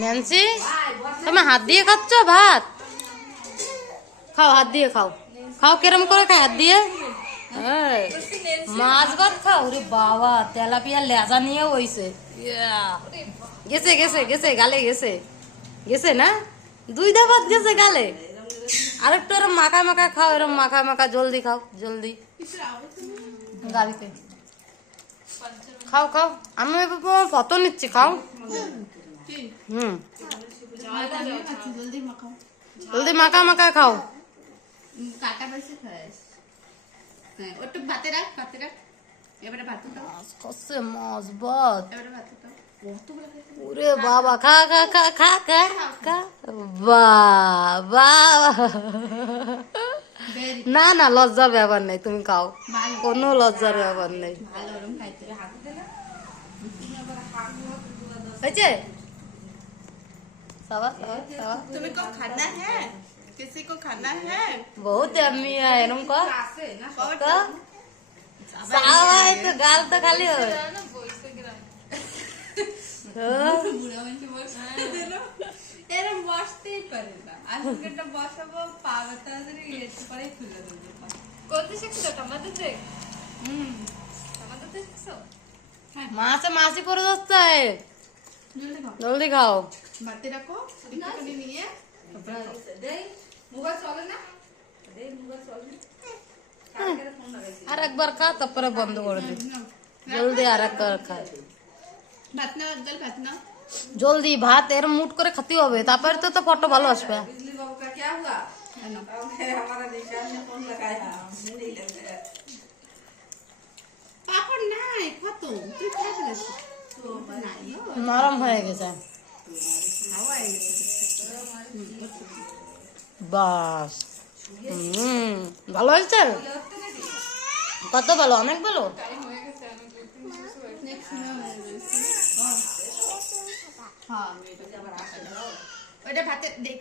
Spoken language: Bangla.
ন্যান্সি তুমি হাত দিয়ে খাচ্ছ ভাত? খাও, হাত দিয়ে খাও। খাও, কেরম করে খাই হাত দিয়ে? মাছ ভাত খাও? রে বাবা, তেলাপিয়া লেজা নিয়ে হইছে। গেছে গেছে গেছে, গালে গেছে, গেছে না? 2 ভাত গেছে গালে। আরেকটু এরম মাখা মাখা খাও, এরম মাখা মাখা জলদি খাও, জলদি। গাড়িতে খাও খাও, আমি ফটো নিচ্ছি, খাও। জলদি মাখা মাখা খাও। ওরে বাবা, খা খা খা খা খা খা। বাবা, না না, লজ্জার ব্যাপার নেই, তুমি খাও, কোনো লজ্জার ব্যাপার নেই। হয়েছে? तुमको खाना है? किसी को खाना है? बहुत यम्मी है, एरम को सावा तो गाल तो खाली हो। এরম বসতেই পারে না, আজকে একটা বসাবো পা ব্যথা ধরে এসে পরে খুলে দেবো। করতে শিখছো টমেটো দেখ? টমেটো দেখছো? মাছে মাছি পড়ে যাচ্ছে, জলদি খাও, জলদি খাও। বাতে রাখো একটুখানি নিয়ে। মোবাইল চলে না? আর একবার খা, তারপরে বন্ধ করে দি। জলদি আর একবার খা, ভাত নাও, একদল ভাত নাও। জলদি ভাত এর মুট করে খেতে হবে, তারপরে তো ফটো ভালো আসবে। পাপড় নাই কত, তুই খাই ফেলেছিস। নরম হয়ে গেছে, বাস। ভালো হয়েছে, কত ভালো, অনেক ভালো। হ্যাঁ, ওইটা ভাতে